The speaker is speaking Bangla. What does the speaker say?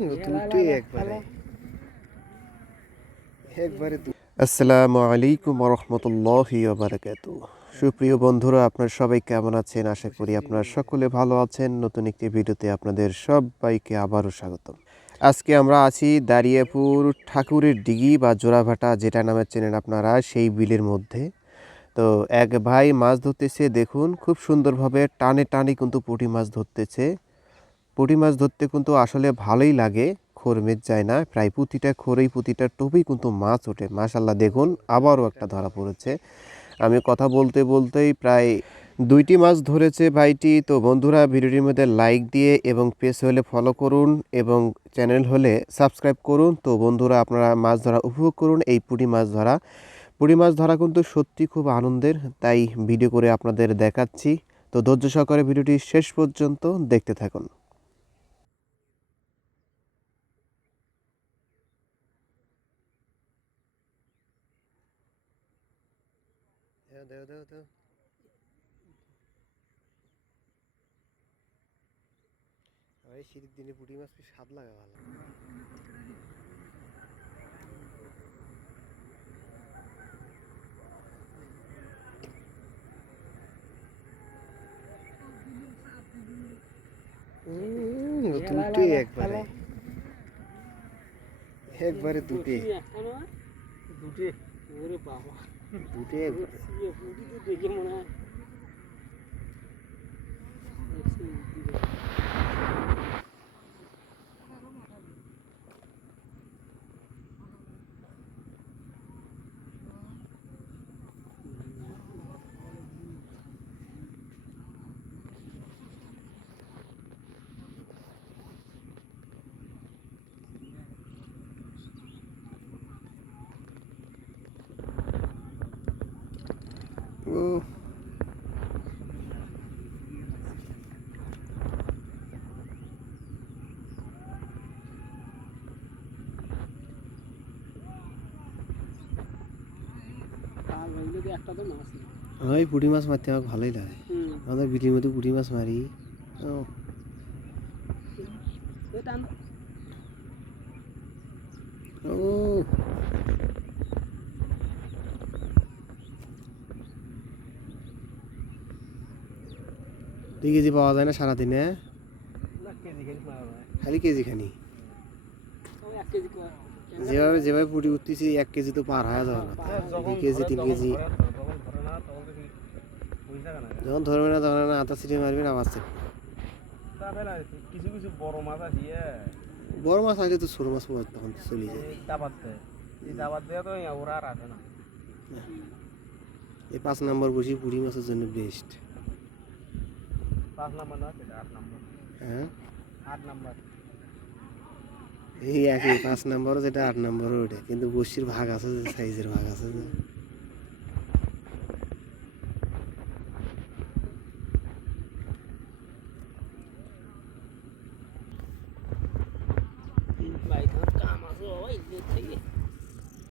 দুটোই একবারে। একবারে আসসালামু আলাইকুম রহমতুল্লাহি বারাকাত সুপ্রিয় বন্ধুরা আপনার সবাই কেমন আছেন? আশা করি আপনারা সকলে ভালো আছেন। নতুন একটি ভিডিওতে আপনাদের সবাইকে আবারও স্বাগতম। আজকে আমরা আছি দারিয়াপুর ঠাকুরের ডিগি বা জোড়াভাটা যেটা নামে চেনেন আপনারা সেই বিলের মধ্যে। তো এক ভাই মাছ ধরতেছে দেখুন খুব সুন্দরভাবে টানে টানে কিন্তু পুঁটি মাছ ধরতেছে। পুঁটি মাছ ধরতে কিন্তু আসলে ভালোই লাগে, খোর মেজ যায় না। প্রায় প্রতিটা খোরেই প্রতিটা টোপেই কিন্তু মাছ ওঠে। মাশাল্লাহ দেখুন, আবারও একটা ধরা পড়েছে। আমি কথা বলতে বলতেই প্রায় দুইটি মাছ ধরেছে ভাইটি। তো বন্ধুরা, ভিডিওটির মধ্যে লাইক দিয়ে এবং পেজ হলে ফলো করুন এবং চ্যানেল হলে সাবস্ক্রাইব করুন। তো বন্ধুরা, আপনারা মাছ ধরা উপভোগ করুন, এই পুঁটি মাছ ধরা। পুঁটি মাছ ধরা কিন্তু সত্যি খুব আনন্দের, তাই ভিডিও করে আপনাদের দেখাচ্ছি। তো ধৈর্য সহকারে ভিডিওটি শেষ পর্যন্ত দেখতে থাকুন। দেও দেও দেও দেও এই শীতের দিনে পুঁটি মাছ বেশ স্বাদ লাগা ভালো উম, দুটোই একবারে একবারে দুটোই দুটে ওরে বাবা দুটোই একবারে ও আর রইলো তো একটা তো মাছ নেই। ওই পুঁটি মাছ মারতে আমাকে ভালোই লাগে হুম আমাদের বিটির মধ্যে পুঁটি মাছ মারি ও এ টান ও দুই কেজি পাওয়া যায় না সারাদিনে? খালি কেজি খানি যেভাবে যেভাবে পুঁটি উঠতেছি, এক কেজি তো পার হয়ে যাওয়ার কথা। দুই কেজি, তিন কেজি। যখন ধরবে না, তখন আতা মারবে না, আবার বড় মাছ আসলে তো ছোট মাছ পাওয়া তখন চলে যায়। এই পাঁচ নম্বর বসি পুঁটি মাছের জন্য বেস্ট পাঁচ নাম্বার না সেটা আট নাম্বার হ্যাঁ আট নাম্বার এই একই পাঁচ নম্বরও যেটা আট নম্বরও ওটা কিন্তু বসির ভাগ আছে যে সাইজের ভাগ আছে যে বাইক কাম